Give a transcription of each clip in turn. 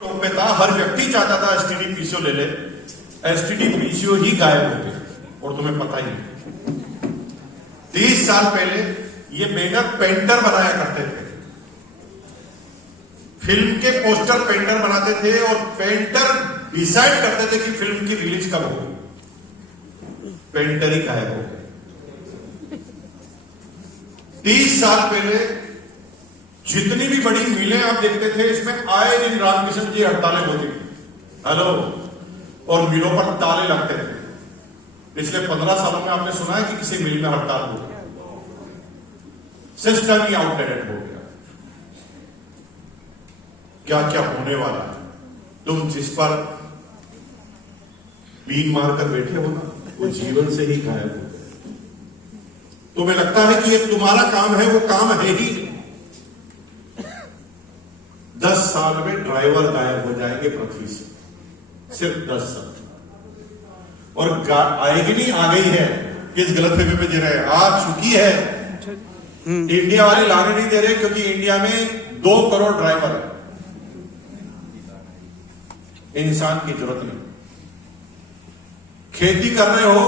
Top पे था, हर व्यक्ति चाहता था एसटीडी पीसीओ ले ले, एसटीडी पीसीओ ही गायब हो गए। और तुम्हें पता ही है 30 साल पहले ये बैनर पेंटर बनाया करते थे, फिल्म के पोस्टर पेंटर बनाते थे और पेंटर डिसाइड करते थे कि फिल्म की रिलीज कब होगी। पेंटर ही गायब हो गए। 30 साल पहले जितनी भी बड़ी मिलें आप देखते थे, इसमें आए दिन रामकिशन जी हड़तालें होती थी। हेलो, और मिलों पर ताले लगते थे। पिछले 15 सालों में आपने सुना है कि किसी मिल में हड़ताल हो गया? सिस्टम ही आउटडेटेड हो गया। क्या क्या होने वाला है? तुम जिस पर बीन मारकर बैठे हो ना, वो जीवन से ही गायब हो गए। तुम्हें लगता है कि ये तुम्हारा काम है, वो काम है ही। 10 साल में ड्राइवर गायब हो जाएंगे पृथ्वी से, सिर्फ 10 साल। और आएगी नहीं, आ गई है। किस गलतफहमी में जी रहे? आ चुकी है। इंडिया वाले लाने नहीं दे रहे क्योंकि इंडिया में 2 करोड़ ड्राइवर है। इंसान की जरूरत नहीं। खेती कर रहे हो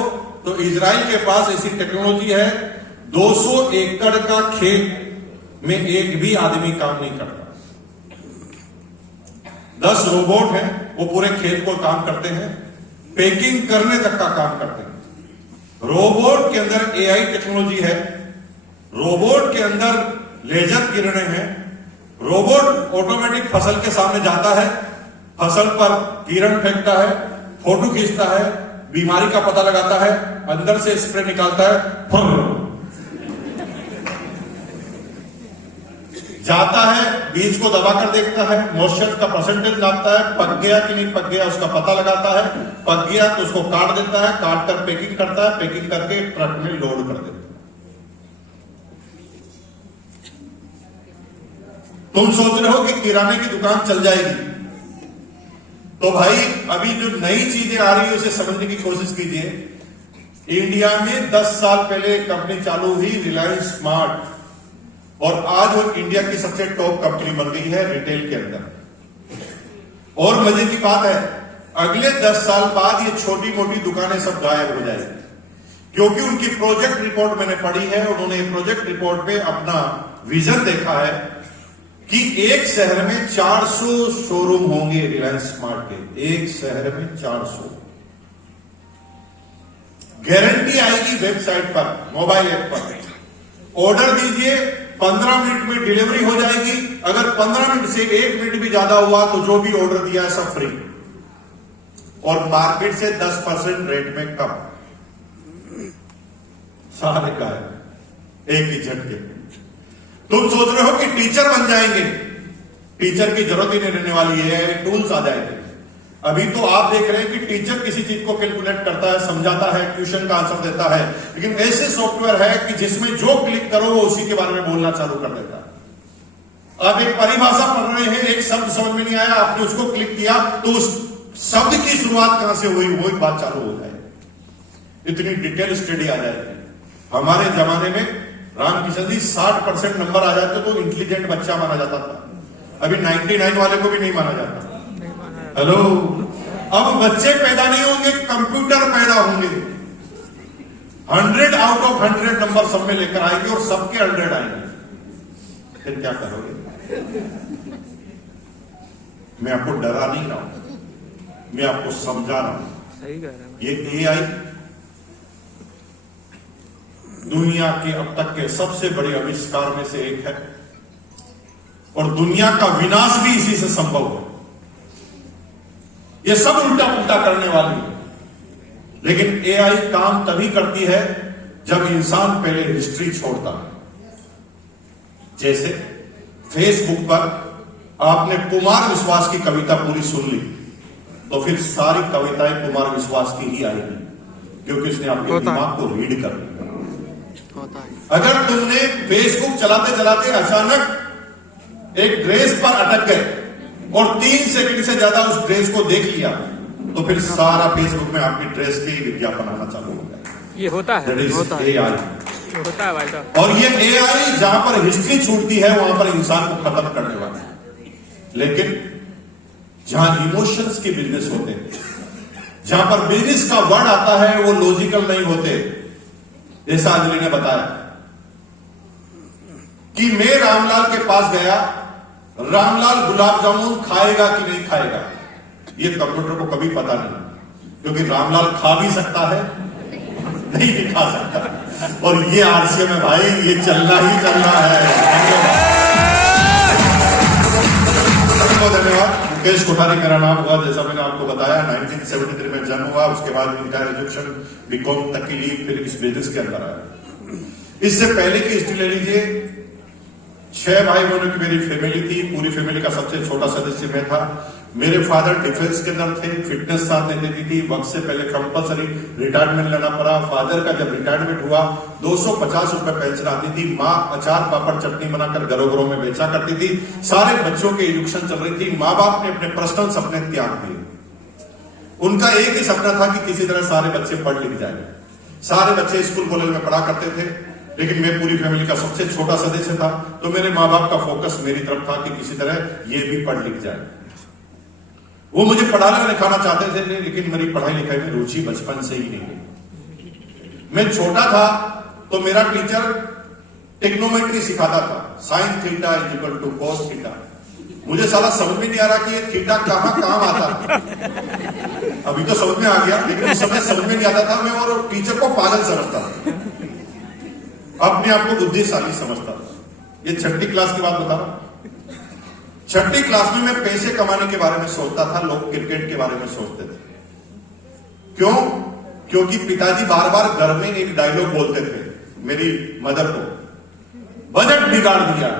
तो इजराइल के पास ऐसी टेक्नोलॉजी है, 200 एकड़ का खेत में एक भी आदमी काम नहीं करता। 10 रोबोट हैं, वो पूरे खेत को काम करते हैं, पैकिंग करने तक का काम करते हैं। रोबोट के अंदर एआई टेक्नोलॉजी है, रोबोट के अंदर लेजर किरणें हैं, रोबोट ऑटोमेटिक फसल के सामने जाता है, फसल पर किरण फेंकता है, फोटो खींचता है, बीमारी का पता लगाता है, अंदर से स्प्रे निकालता है, जाता है, बीज को दबाकर देखता है, मॉइस्चर का परसेंटेज नापता है, पक गया कि नहीं पक गया उसका पता लगाता है, पक गया तो उसको काट देता है, काट कर पैकिंग करता है, पैकिंग करके ट्रक में लोड कर देता है। तुम सोच रहे हो कि किराने की दुकान चल जाएगी, तो भाई अभी जो नई चीजें आ रही है उसे समझने की कोशिश कीजिए। इंडिया में 10 साल पहले कंपनी चालू हुई, रिलायंस स्मार्ट, और आज वो इंडिया की सबसे टॉप कंपनी बन गई है रिटेल के अंदर। और मजे की बात है, अगले 10 साल बाद ये छोटी मोटी दुकानें सब गायब हो जाएगी, क्योंकि उनकी प्रोजेक्ट रिपोर्ट मैंने पढ़ी है। उन्होंने प्रोजेक्ट रिपोर्ट पे अपना विजन देखा है कि एक शहर में 400 शोरूम होंगे रिलायंस स्मार्ट के, एक शहर में 400। गारंटी आएगी वेबसाइट पर, मोबाइल ऐप पर, ऑर्डर दीजिए 15 मिनट में डिलीवरी हो जाएगी। अगर 15 मिनट से 1 मिनट भी ज्यादा हुआ तो जो भी ऑर्डर दिया है सब फ्री, और मार्केट से 10% रेट में कम। सारे का है एक ही झटके। तुम सोच रहे हो कि टीचर बन जाएंगे, टीचर की जरूरत ही नहीं रहने वाली है, टूल्स आ जाएंगे। अभी तो आप देख रहे हैं कि टीचर किसी चीज को कैलकुलेट करता है, समझाता है, ट्यूशन का आंसर देता है, लेकिन ऐसे सॉफ्टवेयर है कि जिसमें जो क्लिक करो वो उसी के बारे में बोलना चालू कर देता है। आप एक परिभाषा पढ़ रहे हैं, एक शब्द समझ में नहीं आया, आपने उसको क्लिक किया तो उस शब्द की शुरुआत कहां से हुई वो एक बात चालू हो जाए। इतनी डिटेल स्टडी आ जाएगी। हमारे जमाने में रामकिशन जी 60% नंबर आ जाते तो इंटेलिजेंट बच्चा माना जाता था। अभी 99 वाले को भी नहीं माना जाता। हेलो, अब बच्चे पैदा नहीं होंगे, कंप्यूटर पैदा होंगे। 100 आउट ऑफ 100 नंबर सब में लेकर आएंगे और सबके 100 आएंगे। फिर क्या करोगे? मैं आपको डरा नहीं रहा हूं, मैं आपको समझा रहा हूं। सही कह रहे हैं। ये एआई दुनिया के अब तक के सबसे बड़े आविष्कार में से एक है, और दुनिया का विनाश भी इसी से संभव है। ये सब उल्टा पुल्टा करने वाली है, लेकिन एआई काम तभी करती है जब इंसान पहले हिस्ट्री छोड़ता है। जैसे फेसबुक पर आपने कुमार विश्वास की कविता पूरी सुन ली, तो फिर सारी कविताएं कुमार विश्वास की ही आएगी, क्योंकि उसने आपके दिमाग को रीड कर लिया। अगर तुमने फेसबुक चलाते चलाते अचानक एक ड्रेस पर अटक गए और 3 सेकंड से ज्यादा उस ड्रेस को देख लिया, तो फिर सारा फेसबुक में आपकी ड्रेस के ही विज्ञापन आना चालू हो गया। ये होता है, होता है एआई, होता है भाई साहब। और ये एआई जहां पर हिस्ट्री छूटती है वहां पर इंसान को खत्म करने वाला है। लेकिन जहां इमोशंस के बिजनेस होते हैं, जहां पर बिजनेस का वर्ड आता है वो लॉजिकल नहीं होते। जैसा अंजलि ने बताया कि मैं रामलाल के पास गया, रामलाल गुलाब जामुन खाएगा कि नहीं खाएगा, ये कंप्यूटर को कभी पता नहीं, क्योंकि रामलाल खा भी सकता है, नहीं भी खा सकता। और ये आरसीएम है भाई, ये चलना ही चलना है। बहुत धन्यवाद। मुकेश कोठारी मेरा नाम हुआ, जैसा मैंने आपको बताया 1973 में जन्म हुआ, उसके बाद इंटर एजुकेशन बीकॉम तक की ली, फिर इस बिजनेस के अंदर आया। इससे पहले की हिस्ट्री ले लीजिए, 6 भाई बहनों की मेरी फैमिली थी, पूरी फैमिली का सबसे छोटा सदस्य मैं था। मेरे फादर डिफेंस के अंदर थे, फिटनेस साथ नहीं देती थी, वक्त से पहले कंपल्सरी रिटायरमेंट लेना पड़ा। फादर का जब रिटायरमेंट हुआ 250 रुपए पेंशन आती थी, माँ अचार पापड़ चटनी बनाकर घरों घरों में बेचा करती थी, सारे बच्चों की एजुकेशन चल रही थी। माँ बाप ने अपने पर्सनल सपने त्याग दिए। उनका एक ही सपना था कि किसी तरह सारे बच्चे पढ़ लिख जाए। सारे बच्चे स्कूल कॉलेज में पढ़ा करते थे, लेकिन मैं पूरी फैमिली का सबसे छोटा सदस्य था, तो मेरे माँ बाप का फोकस मेरी तरफ था कि किसी तरह ये भी पढ़ लिख जाए। वो मुझे पढ़ाना लिखाना चाहते थे, लेकिन मेरी पढ़ाई लिखाई में रुचि बचपन से ही नहीं। मैं छोटा था तो मेरा टीचर टेक्नोमेट्री सिखाता था, sine theta is equal to cos theta. मुझे सारा समझ में नहीं आ रहा कि ये थीटा कहां काम आता। अभी तो समझ में आ गया, लेकिन उस समय समझ में नहीं आता था। मैं और टीचर को पागल समझता था, अपने आप को बुद्धिशाली समझता था। ये 6ठी क्लास की बात बता रहा हूं। 6ठी क्लास में मैं पैसे कमाने के बारे में सोचता था, लोग क्रिकेट के बारे में सोचते थे। क्यों? क्योंकि पिताजी बार बार घर में एक डायलॉग बोलते थे मेरी मदर को, बजट बिगाड़ दिया।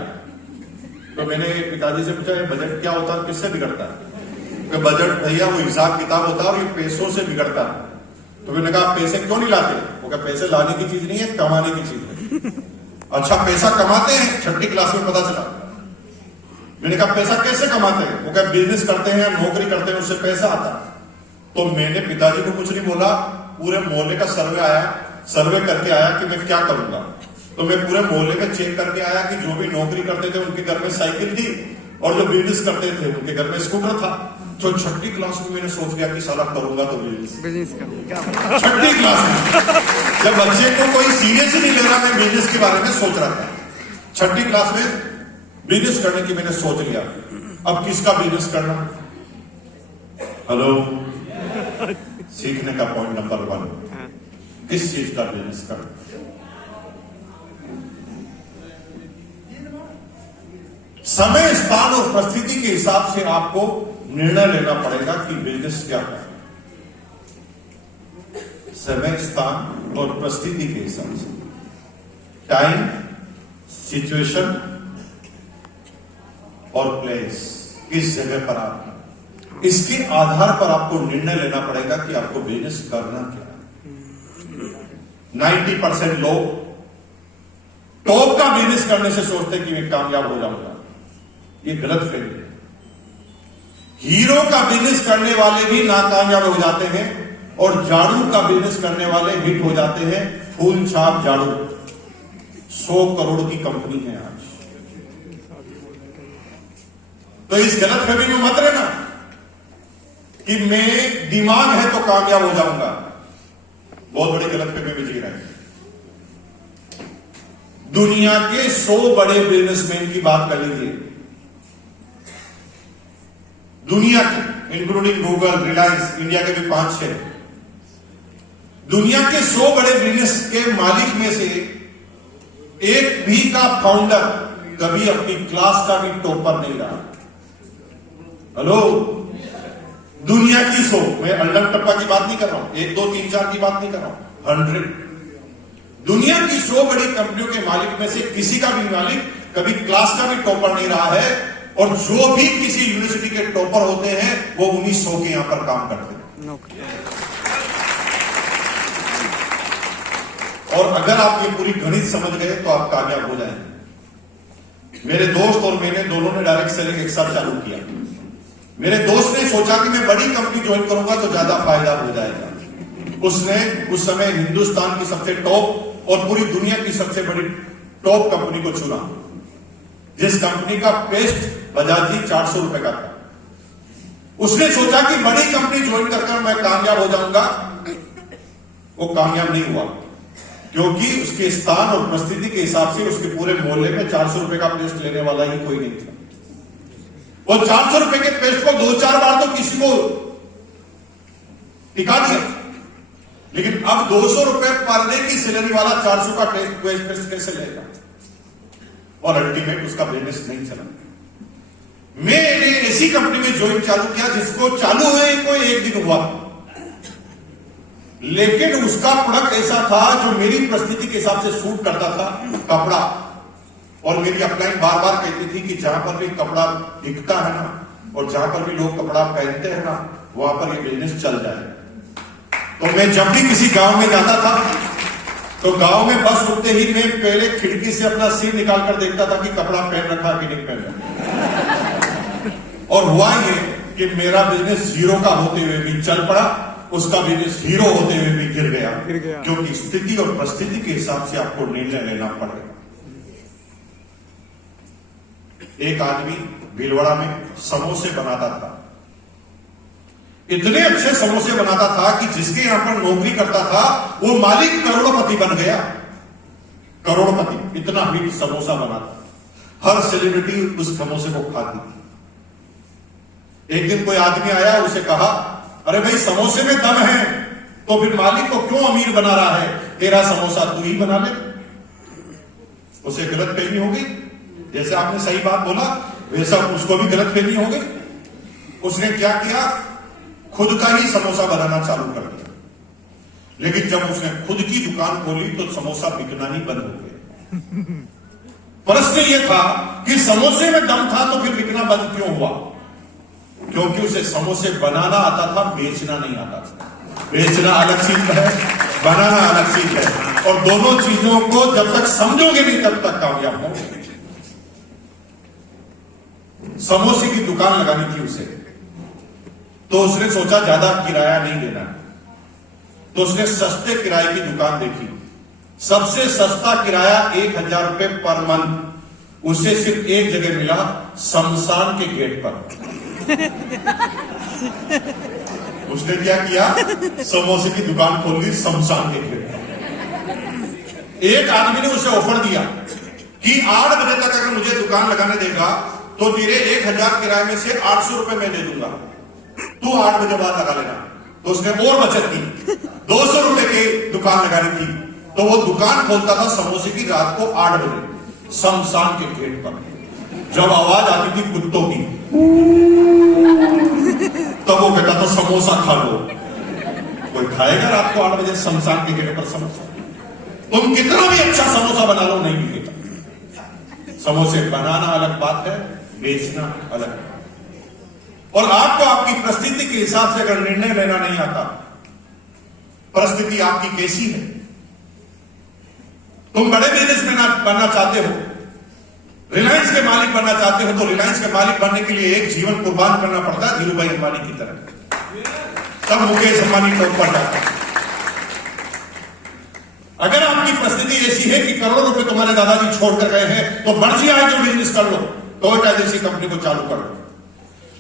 तो मैंने पिताजी से पूछा, बजट क्या होता है, किससे बिगड़ता है? तो बजट भैया वो हिसाब किताब होता है और ये पैसों से बिगड़ता है। तो मैंने कहा पैसे क्यों नहीं लाते? वो क्या पैसे लाने की चीज नहीं है, कमाने की चीज है। अच्छा पैसा कमाते हैं? 6ठी क्लास में पता चला। मैंने कहा पैसा कैसे कमाते हैं? वो क्या बिजनेस करते हैं, नौकरी करते हैं, उससे पैसा आता। तो मैंने पिताजी को कुछ नहीं बोला, पूरे मोहल्ले का सर्वे आया, सर्वे करके आया कि मैं क्या करूंगा। तो मैं पूरे मोहल्ले में चेक करके आया कि जो भी नौकरी करते थे उनके घर में साइकिल थी, और जो बिजनेस करते थे उनके घर में स्कूटर था। तो 6ठी क्लास में मैंने सोच लिया कि साला करूंगा तो बिजनेस करूंगा। 6ठी क्लास में जब बच्चे को कोई सीरियस ही नहीं ले रहा, मैं बिजनेस के बारे में सोच रहा था। 6ठी क्लास में बिजनेस करने की मैंने सोच लिया। अब किसका बिजनेस करना? हेलो, सीखने का पॉइंट नंबर 1, किस चीज का बिजनेस करना? समय, स्थान और परिस्थिति के हिसाब से आपको निर्णय लेना पड़ेगा कि बिजनेस क्या है। समय, स्थान और परिस्थिति के हिसाब से, टाइम, सिचुएशन और प्लेस, किस जगह पर आप, इसके आधार पर आपको निर्णय लेना पड़ेगा कि आपको बिजनेस करना क्या है। 90% लोग टॉप का बिजनेस करने से सोचते कि मैं कामयाब हो जाऊंगा, ये गलत फहमी है। हीरो का बिजनेस करने वाले भी नाकामयाब हो जाते हैं, और झाड़ू का बिजनेस करने वाले हिट हो जाते हैं। फूल छाप झाड़ू 100 करोड़ की कंपनी है आज। तो इस गलत फहमी में मत रहना कि मैं दिमाग है तो कामयाब हो जाऊंगा। बहुत बड़ी गलत फहमी में जी रहे हैं। दुनिया के 100 बड़े बिजनेसमैन की बात कर लीजिए, दुनिया के, इंक्लूडिंग गूगल, रिलायंस, इंडिया के भी 5-6। दुनिया के 100 बड़े बिजनेस के मालिक में से एक भी का फाउंडर कभी अपनी क्लास का भी टॉपर नहीं रहा। हेलो, दुनिया की 100, मैं अल्लम टप्पा की बात नहीं कर रहा हूं, 1, 2, 3, 4 की बात नहीं कर रहा हूं, 100। दुनिया की 100 बड़ी कंपनियों के मालिक में से किसी का भी मालिक कभी क्लास का भी टॉपर नहीं रहा है, और जो भी किसी यूनिवर्सिटी के टॉपर होते हैं वो उन्हीं 100 के यहां पर काम करते हैं। और अगर आप ये पूरी गणित समझ गए तो आप कामयाब हो जाएंगे। मेरे दोस्त और मैंने दोनों ने डायरेक्ट सेलिंग एक साथ चालू किया। मेरे दोस्त ने सोचा कि मैं बड़ी कंपनी ज्वाइन करूंगा तो ज्यादा फायदा हो जाएगा। उसने उस समय हिंदुस्तान की सबसे टॉप और पूरी दुनिया की सबसे बड़ी टॉप कंपनी को चुना, जिस कंपनी का पेस्ट बजाज जी 400 रुपए का था। उसने सोचा कि बड़ी कंपनी ज्वाइन कर मैं कामयाब हो जाऊंगा। वो कामयाब नहीं हुआ, क्योंकि उसके स्थान और परिस्थिति के हिसाब से उसके पूरे मोहल्ले में 400 रुपए का पेस्ट लेने वाला ही कोई नहीं था। वो 400 रुपए के पेस्ट को 2-4 बार तो किसी को टिका दिया, लेकिन अब 200 रुपए पर डे की सैलरी वाला 400 का पेस्ट कैसे लेगा? और अल्टीमेट उसका बिजनेस नहीं चला। मैंने ऐसी कंपनी में ज्वाइन चालू किया जिसको चालू हुए कोई एक दिन हुआ, लेकिन उसका प्रोडक्ट ऐसा था जो मेरी परिस्थिति के हिसाब से सूट करता था, कपड़ा। और मेरी अपलाइन बार बार कहती थी कि जहां पर भी कपड़ा दिखता है ना, और जहां पर भी लोग कपड़ा पहनते हैं ना, वहां पर ये बिजनेस चल जाए। तो मैं जब भी किसी गांव में जाता था, तो गांव में बस रुकते ही मैं पहले खिड़की से अपना सिर निकाल कर देखता था कि कपड़ा पहन रखा कि नहीं पहन रखा। और हुआ ये कि मेरा बिजनेस जीरो का होते हुए भी चल पड़ा, उसका बिजनेस हीरो होते हुए भी गिर गया। क्योंकि स्थिति और परिस्थिति के हिसाब से आपको निर्णय लेना पड़ेगा। एक आदमी भीलवाड़ा में समोसे बनाता था। इतने अच्छे समोसे बनाता था कि जिसके यहां पर नौकरी करता था वो मालिक करोड़पति बन गया। करोड़पति, इतना हिट समोसा बनाता। हर सेलिब्रिटी उस समोसे को खाती थी। एक दिन कोई आदमी आया, उसे कहा, अरे भाई समोसे में दम है, तो फिर मालिक को क्यों अमीर बना रहा है? तेरा समोसा तू ही बना ले। उसे गलतफहमी हो गई। जैसे आपने सही बात बोला, वैसा उसको भी गलतफहमी हो गई। उसने क्या किया? खुद का ही समोसा बनाना चालू कर दिया। लेकिन जब उसने खुद की दुकान खोली तो समोसा बिकना ही बंद हो गया। प्रश्न यह था कि समोसे में दम था तो फिर बिकना बंद क्यों हुआ? क्योंकि उसे समोसे बनाना आता था, बेचना नहीं आता था। बेचना अलग चीज है, बनाना अलग चीज है। और दोनों चीजों को जब तक समझोगे नहीं तब तक कामयाब होगे। समोसे की दुकान लगानी थी उसे, तो उसने सोचा ज्यादा किराया नहीं देना, तो उसने सस्ते किराए की दुकान देखी। सबसे सस्ता किराया 1000 रुपए पर मंथ उसे सिर्फ एक जगह मिला, शमशान के गेट पर। उसने क्या किया? समोसे की दुकान खोल दी शमशान के गेट पर। एक आदमी ने उसे ऑफर दिया कि 8 बजे तक अगर मुझे दुकान लगाने देगा तो तेरे 1000 किराए में से 800 रुपए मैं दे दूंगा, तू 8 बजे बाद लगा लेना। तो उसने और बचत की, 200 रुपए की दुकान लगानी थी, तो वो दुकान खोलता था समोसे की रात को 8 बजे शमशान के गेट पर। जब आवाज आती थी कुत्तों की, तब वो कहता था समोसा खा लो। कोई खाएगा रात को 8 बजे शमशान के गेट पर समोसा? तुम कितना भी अच्छा समोसा बना लो, नहीं मिलेगा। समोसे बनाना अलग बात है, बेचना अलग। और आपको आपकी परिस्थिति के हिसाब से अगर निर्णय लेना नहीं आता, परिस्थिति आपकी कैसी है? तुम बड़े बिजनेसमैन बनना चाहते हो, रिलायंस के मालिक बनना चाहते हो, तो रिलायंस के मालिक बनने के लिए एक जीवन कुर्बान करना पड़ता है, धीरूभाई अंबानी की तरह। तब मुकेश अंबानी टॉप पर जाता है। अगर आपकी परिस्थिति ऐसी है कि करोड़ों रुपए तुम्हारे दादाजी छोड़कर गए हैं, तो मर्जी आए जो बिजनेस कर लो, टोयोटा जैसी कंपनी को चालू कर लो।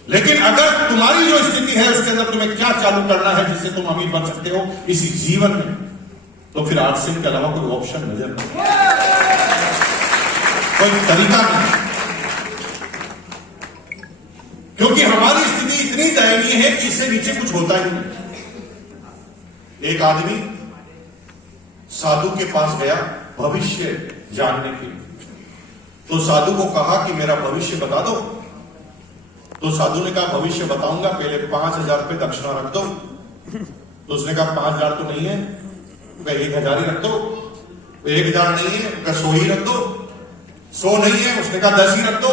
लेकिन अगर तुम्हारी जो स्थिति है उसके अंदर तुम्हें क्या चालू करना है जिससे तुम अमीर बन सकते हो इसी जीवन में, तो फिर आर्टसिंग के अलावा कोई ऑप्शन नजर नहीं, कोई तरीका नहीं। क्योंकि हमारी स्थिति इतनी दयनीय है कि इससे नीचे कुछ होता ही नहीं। एक आदमी साधु के पास गया भविष्य जानने के लिए। तो साधु को कहा कि मेरा भविष्य बता दो। तो साधु ने कहा भविष्य बताऊंगा, पहले 5000 रुपए दक्षिणा रख दो। तो उसने कहा 5000 तो नहीं है, 1000 ही रख दो। 1000 नहीं है, 100 ही रख दो। 100 नहीं है, उसने कहा 10 ही रख दो।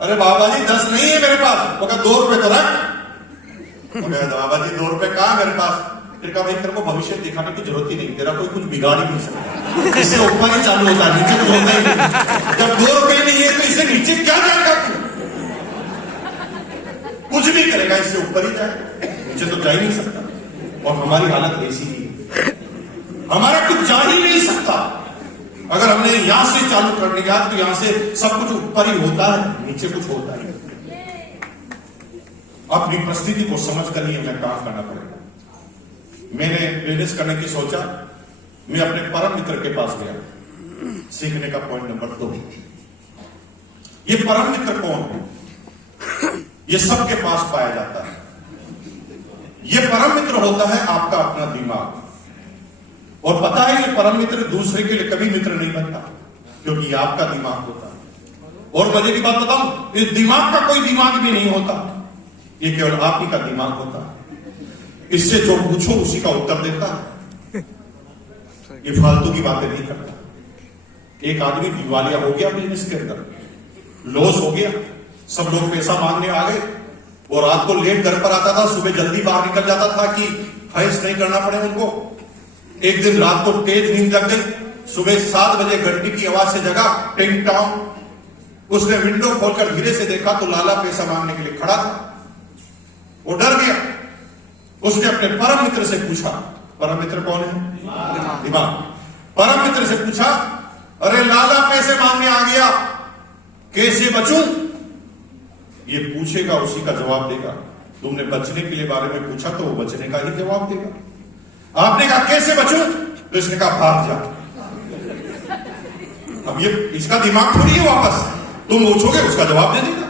अरे बाबा जी 10 नहीं है मेरे पास। वो कहा 2 रुपए तो रख। बाबा जी 2 रुपए कहां मेरे पास? फिर कहा भाई तेरे को भविष्य दिखाने की जरूरत ही नहीं, तेरा कोई कुछ बिगाड़ ही नहीं सकता। इससे ऊपर ही चालू होता है, नीचे कुछ होता ही नहीं। जब 2 रुपए नहीं है तो इससे नीचे क्या जाएगा तू? कुछ भी करेगा, इससे ऊपर ही जाए, नीचे तो जा ही नहीं सकता। और हमारी हालत ऐसी ही है, हमारा कुछ जा ही नहीं सकता। अगर हमने यहां से चालू करने गया तो यहां से सब कुछ ऊपर ही होता है, नीचे कुछ होता है। अपनी परिस्थिति को समझ कर ही हमें काम करना पड़ेगा। मैंने बिजनेस करने की सोचा, मैं अपने परम मित्र के पास गया। सीखने का पॉइंट नंबर 2, ये परम मित्र कौन है? ये सबके पास पाया जाता है। ये परम मित्र होता है आपका अपना दिमाग। और पता है ये परम मित्र दूसरे के लिए कभी मित्र नहीं बनता, क्योंकि ये आपका दिमाग होता है। और मजे की बात बताऊं, इस दिमाग का कोई दिमाग भी नहीं होता, ये केवल आप ही का दिमाग होता है। इससे जो पूछो उसी का उत्तर देता है, ये फालतू की बातें नहीं करता। एक आदमी दिवालिया हो गया बिजनेस के अंदर, लॉस हो गया, सब लोग पैसा मांगने आ गए, और रात को लेट घर पर आता था, सुबह जल्दी बाहर निकल जाता था कि फैस नहीं करना पड़े उनको। एक दिन रात को तेज नींद लग गई, सुबह 7 बजे घंटी की आवाज से जगा, टिंग टॉन्ग। उसने विंडो खोलकर धीरे से देखा तो लाला पैसा मांगने के लिए खड़ा था। वो डर गया। उसने अपने परम मित्र से पूछा, परम मित्र कौन है? दिमाग। परम मित्र से पूछा, अरे लाला पैसे मांगने आ गया, कैसे बचूं? ये पूछेगा उसी का जवाब देगा। तुमने बचने के लिए बारे में पूछा तो वो बचने का ही जवाब देगा। आपने कहा कैसे बचूं? तो इसने कहा भाग जा। अब ये इसका दिमाग थोड़ी है, वापस तुम पूछोगे उसका जवाब दे देगा।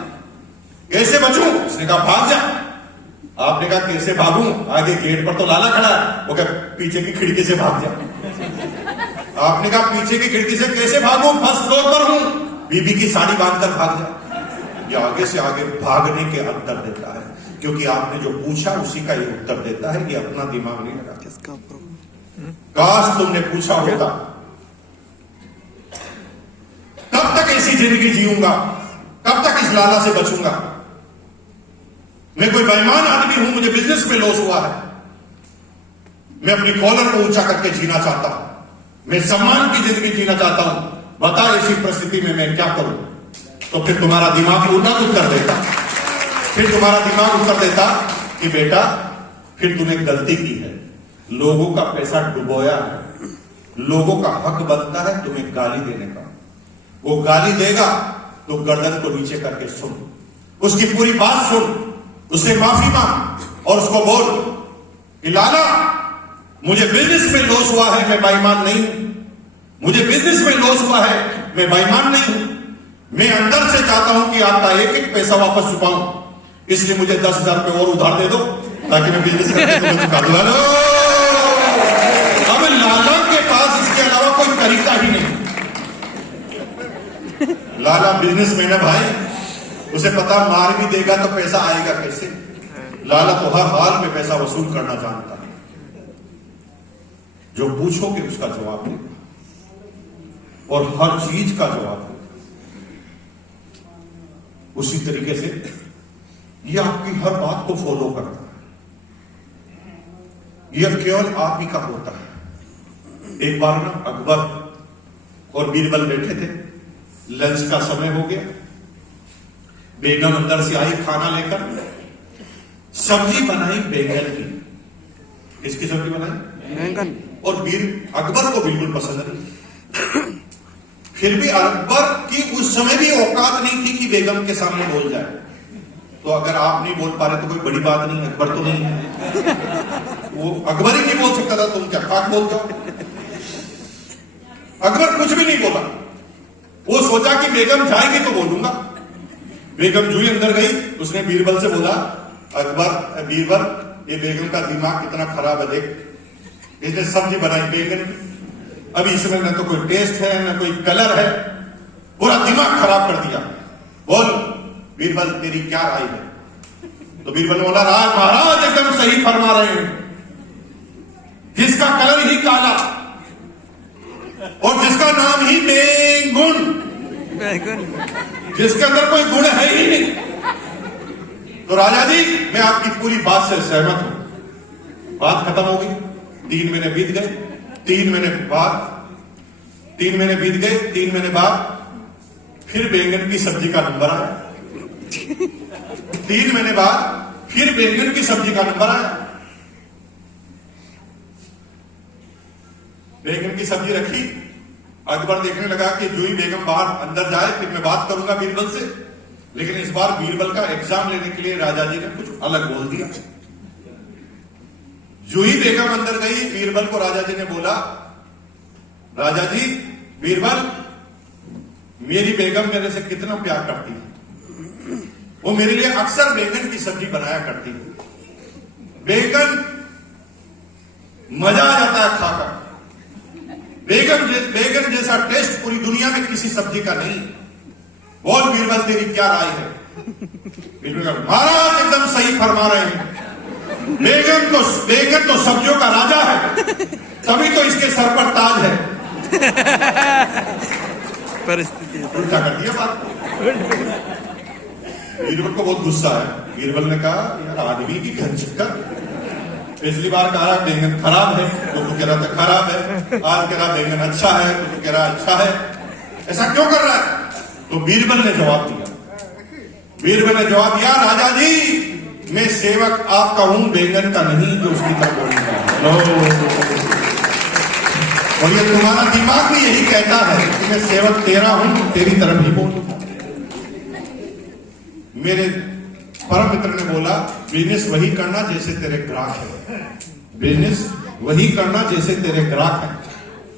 कैसे बचूं? इसने कहा भाग जा। आपने कहा कैसे भागूं? आगे गेट पर तो लाला खड़ा है, वो क्या पीछे की खिड़की से भाग जा। आपने कहा पीछे की खिड़की से कैसे भागूं? फर्स्ट फ्लोर पर हूं, बीबी की साड़ी बांधकर भाग जा। ये आगे से आगे भागने के उत्तर देता है, क्योंकि आपने जो पूछा उसी का ये उत्तर देता है। ये अपना दिमाग नहीं लगा। काश तुमने पूछा होता कब तक ऐसी जिंदगी जीऊंगा, कब तक इस लाला से बचूंगा। मैं कोई बेईमान आदमी हूं, मुझे बिजनेस में लॉस हुआ है, मैं अपनी कॉलर को ऊंचा करके जीना चाहता हूं, मैं सम्मान की जिंदगी जीना चाहता हूं। बता ऐसी परिस्थिति में मैं क्या करूं? तो फिर तुम्हारा दिमाग उल्टा उत्तर देता। फिर तुम्हारा दिमाग उत्तर देता कि बेटा फिर तुमने गलती की है, लोगों का पैसा डुबोया है, लोगों का हक बनता है तुम्हें गाली देने का। वो गाली देगा तो गर्दन को नीचे करके सुन, उसकी पूरी बात सुन, उससे माफी मांग और उसको बोल कि लाला मुझे बिजनेस में लॉस हुआ है, मैं बेईमान नहीं हूं। मुझे बिजनेस में लॉस हुआ है, मैं बेईमान नहीं हूं। मैं अंदर से चाहता हूं कि आपका एक एक पैसा वापस चुकाऊं, इसलिए मुझे 10,000 रुपए और उधार दे दो ताकि मैं बिजनेस करके तुम्हें चुका दूं। अब लाला के पास इसके अलावा कोई तरीका ही नहीं। लाला बिजनेसमैन है भाई, उसे पता मार भी देगा तो पैसा आएगा कैसे। लाला तो हर हाल में पैसा वसूल करना जानता है। जो पूछोगे उसका जवाब देगा और हर चीज का जवाब देगा। उसी तरीके से ये आपकी हर बात को फॉलो करता है। यह केवल आप ही का होता है। एक बार ना अकबर और बीरबल बैठे थे, लंच का समय हो गया। बेगम अंदर से आई खाना लेकर, सब्जी बनाई बैंगन की। किसकी सब्जी बनाई? बैंगन। और अकबर को बिल्कुल पसंद नहीं। फिर भी अकबर की उस समय भी औकात नहीं थी कि बेगम के सामने बोल जाए। तो अगर आप नहीं बोल पा रहे तो कोई बड़ी बात नहीं, अकबर तो नहीं है, वो अकबर ही नहीं बोल सकता था, तुम क्या खाक बोल जाओ। अकबर कुछ भी नहीं बोला। वो सोचा कि बेगम जाएगी तो बोलूंगा। बेगम जूही अंदर गई, उसने बीरबल से बोला, अकबर बीरबल ये बेगम का दिमाग कितना खराब है, देख इसने सब्जी बनाई बैंगन की, अभी इसमें न तो कोई टेस्ट है न कोई कलर है, पूरा दिमाग खराब कर दिया। बोल बीरबल तेरी क्या राय है? तो बीरबल ने बोला, राज महाराज एकदम सही फरमा रहे हैं। जिसका कलर ही काला और जिसका नाम ही बेगुन, जिसके अंदर कोई गुण है ही नहीं। तो राजा जी मैं आपकी पूरी बात से सहमत हूं। बात खत्म हो गई। 3 महीने बीत गए। 3 महीने बीत गए। 3 महीने बाद फिर बैंगन की सब्जी का नंबर आया। 3 महीने बाद फिर बैंगन की सब्जी का नंबर आया। बैंगन की सब्जी रखी। अकबर देखने लगा कि जूही बेगम बाहर अंदर जाए, फिर मैं बात करूंगा बीरबल से। लेकिन इस बार बीरबल का एग्जाम लेने के लिए राजा जी ने कुछ अलग बोल दिया। जूही बेगम अंदर गई, बीरबल को राजा जी ने बोला, राजा जी, बीरबल, मेरी बेगम मेरे से कितना प्यार करती है। वो मेरे लिए अक्सर बैंगन की सब्जी बनाया करती है। बैंगन मजा आ जाता है खाकर। बैंगन जैसा टेस्ट पूरी दुनिया में किसी सब्जी का नहीं। बोल बीरबल, तेरी क्या राय है? बीरबल, महाराज एकदम सही फरमा रहे हैं। बैंगन तो सब्जियों का राजा है, तभी तो इसके सर पर ताज है। परिस्थिति उल्टा कर दिया बात। बीरबल को बहुत गुस्सा है। बीरबल ने कहा, यार आदमी की घनचक्कर, पिछली बार कहा बैंगन खराब है तो तू कह रहा था खराब है, आज कह रहा बैंगन अच्छा है तो तू कह रहा अच्छा है, ऐसा क्यों कर रहा है? तो बीरबल ने जवाब दिया, राजा जी, मैं सेवक आपका हूं, बैंगन का नहीं जो उसकी तरफ बोलूंगा। और ये तुम्हारा दिमाग भी यही कहता है कि मैं सेवक तेरा हूं, तेरी तरफ ही बोलूंगा। मेरे परम मित्र ने बोला, बिजनेस वही करना जैसे तेरे ग्राहक है। बिजनेस वही करना जैसे तेरे ग्राहक है।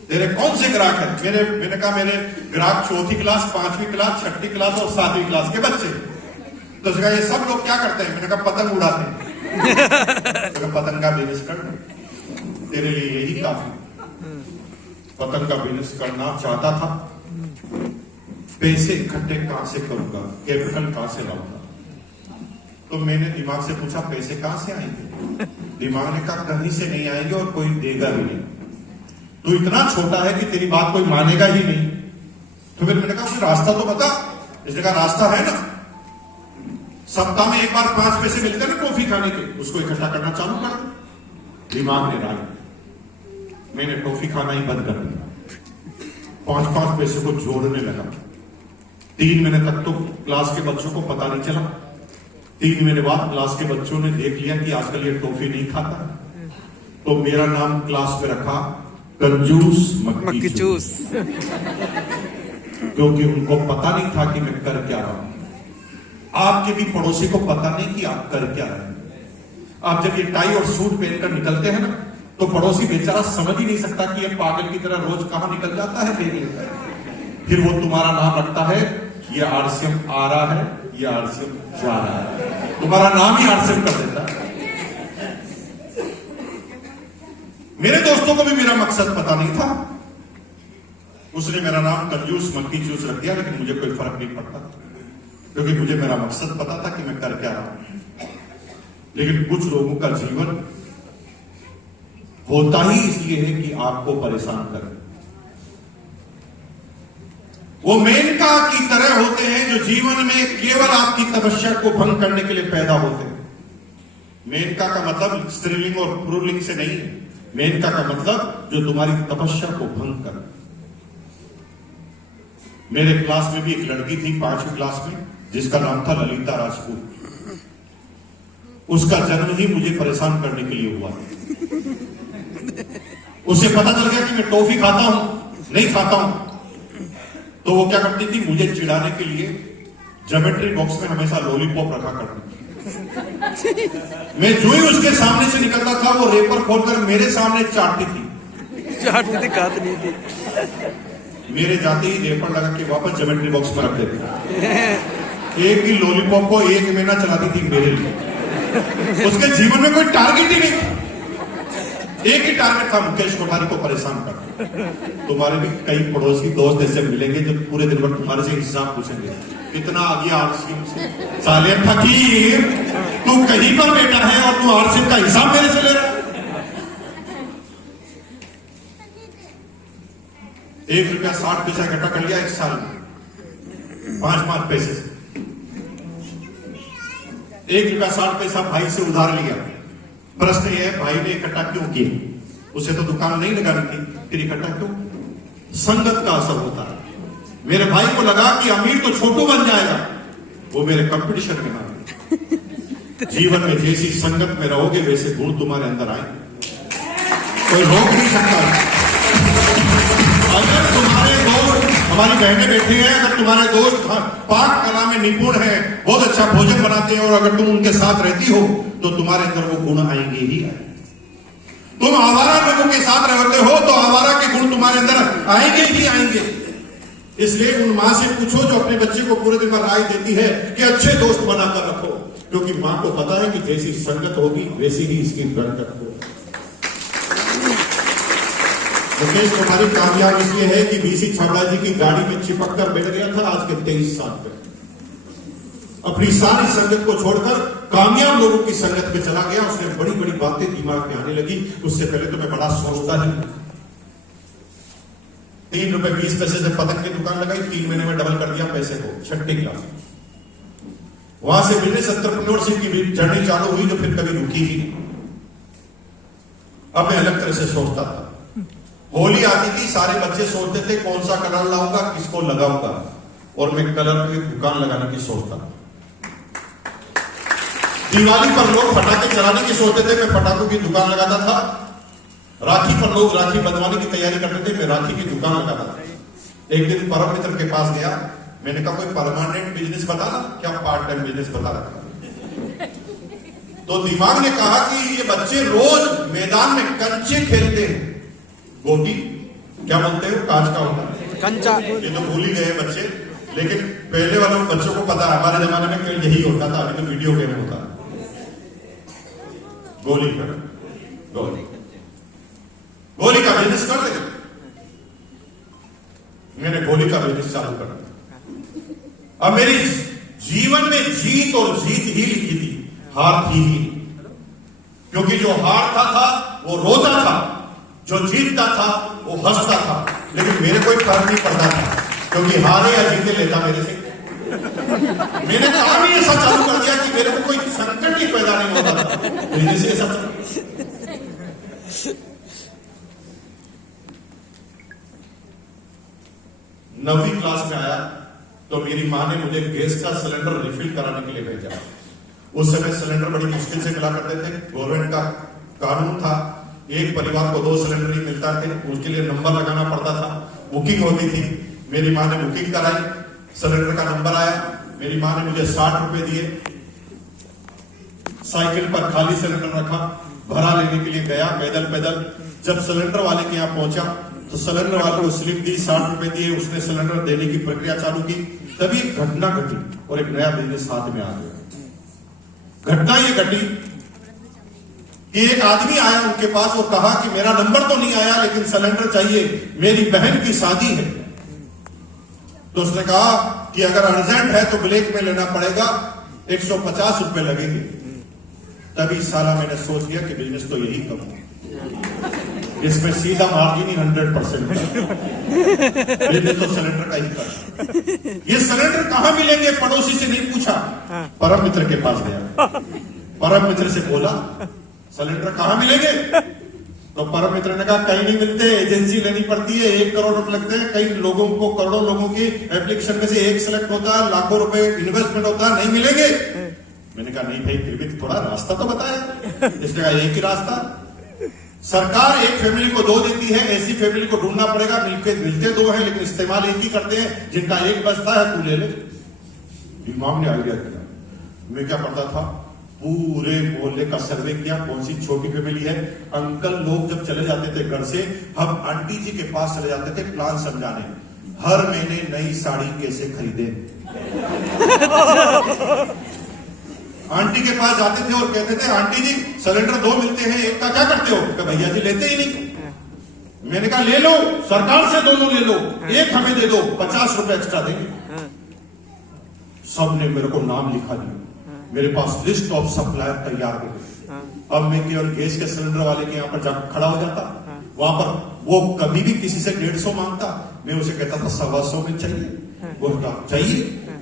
तेरे कौन से ग्राहक है? मैंने कहा मेरे ग्राहक 4वीं क्लास, 5वीं क्लास, 6वीं क्लास और 7वीं क्लास के बच्चे। तो उसने कहा ये सब लोग क्या करते हैं? मैंने कहा पतंग उड़ाते हैं। पतंग का बिजनेस करना तेरे लिए यही काफी। पतंग का बिजनेस करना चाहता था, पैसे इकट्ठे कहां से करूंगा, कैपिटल कहां से लाऊंगा। तो मैंने दिमाग से पूछा, पैसे कहां से आएंगे? दिमाग ने कहा कहीं से नहीं आएंगे और कोई देगा भी नहीं। तू इतना छोटा है कि तेरी बात कोई मानेगा ही नहीं। तो फिर मैंने कहा उसे रास्ता तो बता। इसने कहा रास्ता है ना, सप्ताह में एक बार 5 पैसे मिलते हैं ना टॉफी खाने के, उसको इकट्ठा करना चालू कर। दिमाग ने राय, मैंने टॉफी खाना ही बंद कर दिया। 5-5 पैसे को जोड़ने लगा। 3 महीने तक तो क्लास के बच्चों को पता नहीं चला। 3 महीने बाद क्लास के बच्चों ने देख लिया कि आजकल ये टॉफी नहीं खाता, तो मेरा नाम क्लास में रखा कंजूस मक्की चूस, क्योंकि उनको पता नहीं था कि मैं कर क्या रहा हूं। आपके भी पड़ोसी को पता नहीं कि आप कर क्या रहे हैं। आप जब ये टाई और सूट पहनकर निकलते हैं ना, तो पड़ोसी बेचारा समझ ही नहीं सकता कि ये पागल की तरह रोज कहां निकल जाता है, देख लेता है। फिर वो तुम्हारा नाम रखता है, ये आरसीएम आ रहा है, ये आरसीएम जा रहा है, तुम्हारा नाम ही आरसीएम कर देता है। मेरे दोस्तों को भी मेरा मकसद पता नहीं था। उसने मेरा नाम कंजूस मक्की चूस रख दिया, लेकिन मुझे कोई फर्क नहीं पड़ता, क्योंकि मुझे मेरा मकसद पता था कि मैं कर क्या रहा हूं। लेकिन कुछ लोगों का जीवन होता ही इसलिए है कि आपको परेशान करे। वो मेनका की तरह होते हैं जो जीवन में केवल आपकी तपस्या को भंग करने के लिए पैदा होते हैं। मेनका का मतलब स्त्रीलिंग और पुल्लिंग से नहीं है। मेनका का मतलब जो तुम्हारी तपस्या को भंग कर। मेरे क्लास में भी एक लड़की थी 5वीं क्लास में, जिसका नाम था ललिता राजपूत। उसका जन्म ही मुझे परेशान करने के लिए हुआ। उसे पता चल गया कि मैं टॉफी खाता हूं, नहीं खाता हूं, तो वो क्या करती थी, मुझे चिढ़ाने के लिए ज्योमेट्री बॉक्स में हमेशा लॉलीपॉप रखा करती थी। मैं जो ही उसके सामने से निकलता था, वो रेपर खोलकर मेरे सामने चाटती थी, खाती नहीं थी। मेरे जाते ही रेपर लगा के वापस ज्योमेट्री बॉक्स में रख देती। एक ही लॉलीपॉप को 1 महीना चलाती थी मेरे लिए। उसके जीवन में कोई टारगेट ही नहीं था। एक ही टारगेट था, मुकेश कोठारी को परेशान करना। तुम्हारे भी कई पड़ोसी दोस्त ऐसे मिलेंगे जो पूरे दिन भर तुम्हारे से हिसाब पूछेंगे, कितना आ गया आरसीएम से। साले फकीर, तू कहीं पर बैठा है और तू आरसीएम का हिसाब मेरे से ले रहा है। 1 रुपया 60 पैसा इकट्ठा कर लिया 1 साल में, 5-5 पैसे से। 1 रुपया 60 पैसा भाई से उधार लिया। प्रश्न यह है, भाई ने इकट्ठा क्यों किया? उसे तो दुकान नहीं लगानी थी, फिर इकट्ठा क्यों? संगत का असर होता है। मेरे भाई को लगा कि अमीर तो छोटू बन जाएगा, वो मेरे कंपटीशन में आ गए। जीवन में जैसी संगत में रहोगे वैसे गुण तुम्हारे अंदर आएंगे, कोई रोक नहीं सकता। अगर तुम्हारे दोस्त हमारी बहनें बैठी हैं, अगर तुम्हारे दोस्त पाक कला में निपुण हैं, बहुत अच्छा भोजन बनाते हैं, और अगर तुम उनके साथ रहती हो तो तुम्हारे अंदर वो गुण आएंगे ही आएंगे। तुम आवारा लोगों के साथ रहते हो तो आवारा के गुण तुम्हारे अंदर आएंगे ही आएंगे। इसलिए उन मां से पूछो जो अपने बच्चे को पूरे दिन राय देती है कि अच्छे दोस्त बनाकर रखो, क्योंकि मां को पता है कि जैसी संगत होगी वैसी ही इसकी बरकत होगी। मुकेश कुमारी कामयाब इसलिए है कि बीसी छाबड़ा जी की गाड़ी में चिपक कर बैठ गया था आज के 23 साल तक। अपनी सारी संगत को छोड़कर कामयाब लोगों की संगत में चला गया। उसने बड़ी बड़ी बातें दिमाग में आने लगी। उससे पहले तो मैं बड़ा सोचता ही, 3 रुपए 20 पैसे से पतंग की दुकान लगाई, 3 महीने में डबल कर दिया पैसे को, 6ठी क्लास में। वहां से बिजनेस एंटरप्रेन्योरशिप की जर्नी चालू हुई जो फिर कभी रुकी ही नहीं। अब मैं अलग तरह से सोचता था। होली आती थी, सारे बच्चे सोचते थे कौन सा कलर लाऊंगा, किसको लगाऊंगा, और मैं कलर की दुकान लगाने की सोचता था। दिवाली पर लोग पटाखे चलाने की सोचते थे, मैं पटाखों की दुकान लगाता था। राखी पर लोग राखी बंधवाने की तैयारी करते थे, मैं राखी की दुकान लगाता था। एक दिन परम मित्र के पास गया, मैंने कहा कोई परमानेंट बिजनेस बता ना, क्या पार्ट टाइम बिजनेस बता रखा। तो दिमाग ने कहा कि ये बच्चे रोज मैदान में कंचे खेलते हैं, गोटी क्या बोलते हो, कांच का होता है कंचा। ये तो भूल ही गए बच्चे, लेकिन पहले वाले बच्चों को पता है, हमारे जमाने में खेल यही होता था। अभी तो वीडियो गेम होता है, गोली पर गोली का बिजनेस कर दे। मैंने गोली का बिजनेस चालू कर दिया। अब मेरी जीवन में जीत और जीत ही लिखी थी, हार थी ही, क्योंकि जो हारता था वो रोता था, जो जीतता था वो हंसता था। लेकिन मेरे कोई फर्क नहीं पड़ता था, क्योंकि हारे या जीते लेता मेरे से। मैंने काम ही ऐसा चालू कर दिया कि मेरे को कोई संकट ही पैदा नहीं होता था। जैसे ऐसा 9वीं क्लास में आया तो मेरी मां ने मुझे गैस का सिलेंडर रिफिल कराने के लिए भेजा। उस समय सिलेंडर बड़ी मुश्किल से मिला करते थे, गवर्नमेंट का कानून था, एक परिवार को 2 सिलेंडर ही मिलता थे, उसके लिए नंबर लगाना पड़ता था, बुकिंग होती थी। मेरी मां ने बुकिंग कराई, सिलेंडर का नंबर आया, मेरी मां ने मुझे 60 रुपए दिए, साइकिल पर खाली सिलेंडर रखा, भरा लेने के लिए गया पैदल पैदल। जब सिलेंडर वाले के यहाँ पहुंचा तो सिलेंडर वाले को स्लिप दी, 60 रुपए दिए, उसने सिलेंडर देने की प्रक्रिया चालू की। तभी एक घटना घटी और एक नया बिजनेस हाथ में आ गया। घटना ये घटी कि एक आदमी आया उनके पास और कहा कि मेरा नंबर तो नहीं आया लेकिन सिलेंडर चाहिए, मेरी बहन की शादी है। तो उसने कहा कि अगर अर्जेंट है तो ब्लैक में लेना पड़ेगा, 150 रुपए लगेंगे। तभी साला मैंने सोच लिया कि बिजनेस तो यही करूं, इसमें सीधा मार्जिन ही 100% बिजनेस तो सिलेंडर का ही कर। ये सिलेंडर कहां मिलेंगे पड़ोसी से नहीं पूछा, परम मित्र के पास गया, परम मित्र से बोला सिलेंडर कहां मिलेंगे। तो परम मित्र ने कहा कहीं नहीं मिलते, एजेंसी लेनी पड़ती है, 1 करोड़ रुपए लगते हैं, कई लोगों को, करोड़ों लोगों की एप्लीकेशन में से एक सिलेक्ट होता है, लाखों रुपए इन्वेस्टमेंट होता है, नहीं मिलेंगे। मैंने कहा नहीं भाई, फिर भी थोड़ा रास्ता तो बताया। इसने कहा एक ही रास्ता, सरकार एक फैमिली को 2 देती है, ऐसी फैमिली को ढूंढना पड़ेगा, मिलते 2 हैं लेकिन इस्तेमाल एक ही करते हैं, जिनका एक बचता है तू ले ले। इमाम ने आइडिया किया। मैं क्या करता था, पूरे मोहल्ले का सर्वे किया, कौन सी छोटी फैमिली है। अंकल लोग जब चले जाते थे घर से, हम आंटी जी के पास चले जाते थे प्लान समझाने, हर महीने नई साड़ी कैसे खरीदे। आंटी के पास जाते थे और कहते थे आंटी जी सिलेंडर 2 मिलते हैं, एक का क्या करते हो। कहा भैया जी लेते ही नहीं। मैंने कहा ले लो, सरकार से दोनों ले लो, एक हमें दे दो, 50 रुपए एक्स्ट्रा देंगे। सबने मेरे को नाम लिखा दिया, मेरे पास लिस्ट ऑफ सप्लायर तैयार हो गई। अब मैं केवल गैस के सिलेंडर वाले के यहाँ पर जाकर खड़ा हो जाता, वहां पर वो कभी भी किसी से 150 मांगता, मैं उसे कहता था 125 में चाहिए, वो चाहिए,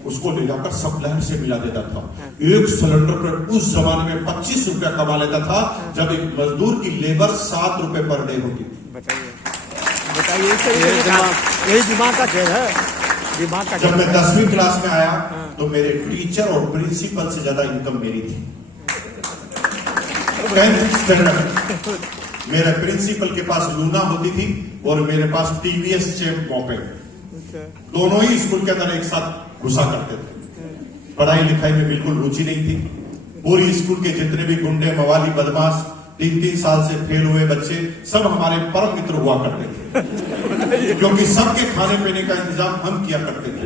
उसको ले जाकर सप्लायर से मिला देता था। एक सिलेंडर पर उस जमाने में 25 रुपया कमा लेता था, जब एक मजदूर की लेबर 7 रुपए पर डे होती थी। बताइए यही दिमाग का खेल है, दिमाग का। जब मैं 10वीं क्लास में आया तो मेरे टीचर और प्रिंसिपल से ज्यादा इनकम मेरी थी। 10th स्टैंडर्ड मेरे प्रिंसिपल के पास लूना होती थी और मेरे पास टीवीएस चैंप मॉपेड। दोनों ही स्कूल के अंदर एक साथ घुसा करते थे। पढ़ाई लिखाई में बिल्कुल रुचि नहीं थी। पूरी स्कूल के जितने भी गुंडे मवाली बदमाश 3-3 साल से फेल हुए बच्चे सब हमारे परम मित्र हुआ करते थे, क्योंकि सबके खाने पीने का इंतजाम हम किया करते थे।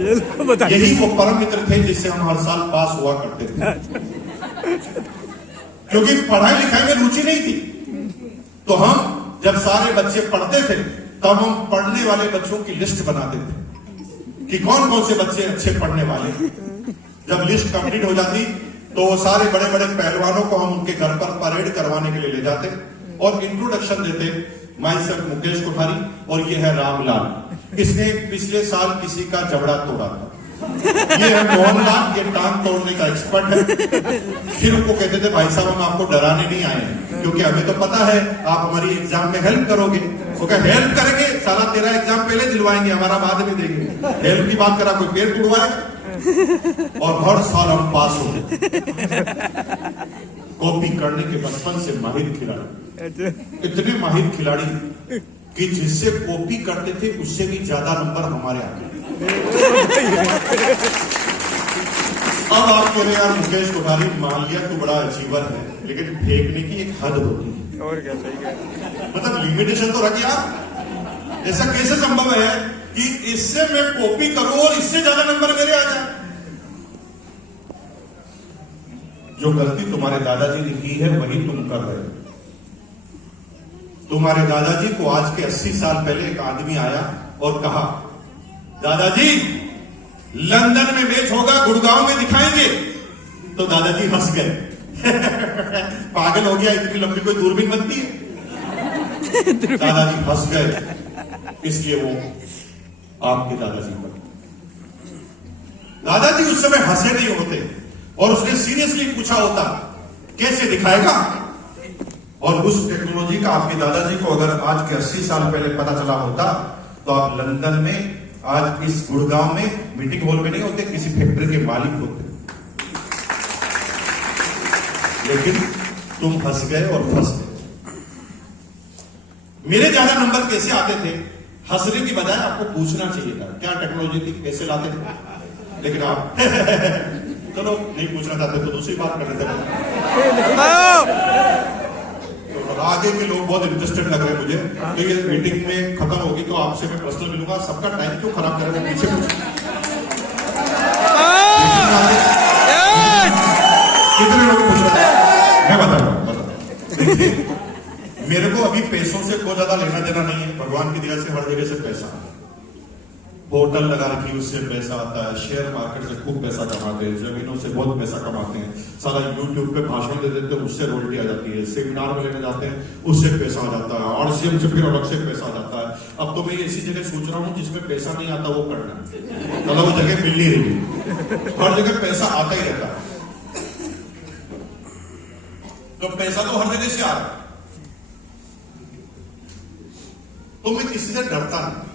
यही वो परम मित्र थे जिससे हम हर साल पास हुआ करते थे। क्योंकि पढ़ाई लिखाई में रुचि नहीं थी, तो हम जब सारे बच्चे पढ़ते थे तब हम पढ़ने वाले बच्चों की लिस्ट बनाते थे कि कौन कौन से बच्चे अच्छे पढ़ने वाले। जब लिस्ट कंप्लीट हो जाती तो वो सारे बड़े बड़े पहलवानों को हम उनके घर पर परेड करवाने के लिए ले जाते और इंट्रोडक्शन देते। माई सेल्फ मुकेश कोठारी और ये है रामलाल, इसने पिछले साल किसी का जबड़ा तोड़ा था। ये है मोहनलाल, ये टांग तोड़ने का एक्सपर्ट है। फिर उनको कहते थे भाई साहब हम आपको डराने नहीं आए हैं, क्योंकि हमें तो पता है आप हमारी एग्जाम में हेल्प करोगे। वो कहे हेल्प करेंगे, साला तेरा एग्जाम पहले दिलवाएंगे, हमारा बाद में देंगे। हेल्प की बात करा कोई पेड़ तुड़वाए, और हर साल हम पास हो गए। कॉपी करने के बचपन से माहिर खिलाड़ी, इतने माहिर खिलाड़ी कि जिससे कॉपी करते थे उससे भी ज्यादा नंबर हमारे आते। अब आप कह रहे यार मुकेश कोठारी मान लिया तू बड़ा अचीवर है, लेकिन फेंकने की एक हद होती है। और क्या, सही है। मतलब लिमिटेशन तो रखिए आप। ऐसा कैसे संभव है कि इससे मैं कॉपी करूं और इससे ज्यादा नंबर मेरे आ जाए? जो गलती तुम्हारे दादाजी ने की है वही तुम कर रहे हो। तुम्हारे दादाजी को आज के 80 साल पहले एक आदमी आया और कहा दादाजी लंदन में मैच होगा, गुड़गांव में दिखाएंगे। तो दादाजी हंस गए। पागल हो गया, इतनी लंबी कोई दूरबीन बनती है? दादाजी हंस गए, इसलिए वो आपके दादाजी बने। दादाजी उस समय हंसे नहीं होते और उसने सीरियसली पूछा होता कैसे दिखाएगा। और उस टेक्नोलॉजी का आपके दादाजी को अगर आज के 80 साल पहले पता चला होता तो आप लंदन में आज इस गुड़गांव में मीटिंग हॉल में नहीं होते, किसी फैक्ट्री के मालिक होते। लेकिन तुम हंस गए और फंस गए। मेरे ज्यादा नंबर कैसे आते थे, हंसने की बजाय आपको पूछना चाहिए था क्या टेक्नोलॉजी थी, कैसे लाते थे। लेकिन आप चलो नहीं पूछना चाहते तो दूसरी बात कर रहे थे। तो आगे के लोग बहुत इंटरेस्टेड लग रहे हैं मुझे, तो ये मीटिंग में खत्म होगी तो आपसे मैं पर्सनल मिलूंगा। सबका टाइम क्यों खराब कर रहे हैं, पीछे कुछ कितने लोग पूछ रहे हैं, मैं बताऊंगा। देखिए मेरे को अभी पैसों से बहुत ज्यादा लेना देना नहीं है। भगवान की दया से हर जगह से पैसा, होटल लगा रखी उससे पैसा आता है, शेयर मार्केट से खूब पैसा कमाते हैं, जमीनों से बहुत पैसा कमाते हैं, सारा यूट्यूब पे भाषण दे देते हैं उससे रॉयल्टी आ जाती है, सेमिनार में लेने जाते हैं उससे पैसा आ जाता है, आरसीएम से फिर अलग से पैसा आ जाता है। अब तो मैं ऐसी जगह सोच रहा हूँ जिसमें पैसा नहीं आता वो करना, मतलब वो जगह मिल नहीं रही, हर जगह पैसा आता ही रहता है। तो पैसा तो हर जगह से आ रहा है, तो मैं किसी से डरता नहीं।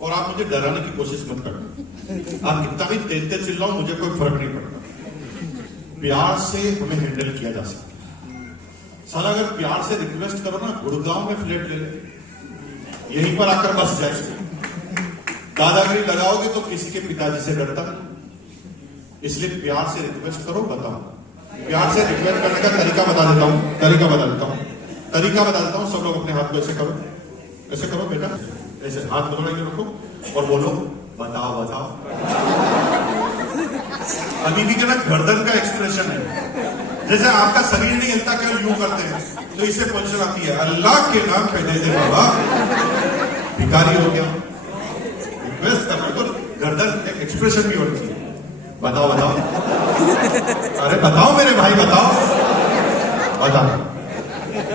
और आप मुझे डराने की कोशिश मत करना, आप कितना भी तेज तेज चिल्लाओ मुझे कोई फर्क नहीं पड़ता। प्यार से हमें हैंडल किया जा सकता है। साला अगर प्यार से रिक्वेस्ट करो ना, गुड़गांव में फ्लैट ले ले, यहीं पर आकर बस जाए। दादागिरी लगाओगे तो किसी के पिताजी से डरता नहीं, इसलिए प्यार से रिक्वेस्ट करो। बताओ, प्यार से रिक्वेस्ट करने का तरीका बता देता हूं, तरीका बता देता हूं। सब लोग अपने हाथ को ऐसे करो, ऐसे करो बेटा, ऐसे हाथ दोनों के रखो और बोलो बताओ बताओ। अभी भी क्या गर्दन का एक्सप्रेशन है, जैसे आपका शरीर नहीं हिलता, क्या यूं करते हैं, तो इससे पोजीशन आती है अल्लाह के नाम पे दे दे बाबा, भिखारी हो गया। रिक्वेस्ट करने तो गर्दन एक एक्सप्रेशन भी होनी चाहिए। बताओ बताओ, अरे बताओ मेरे भाई बताओ,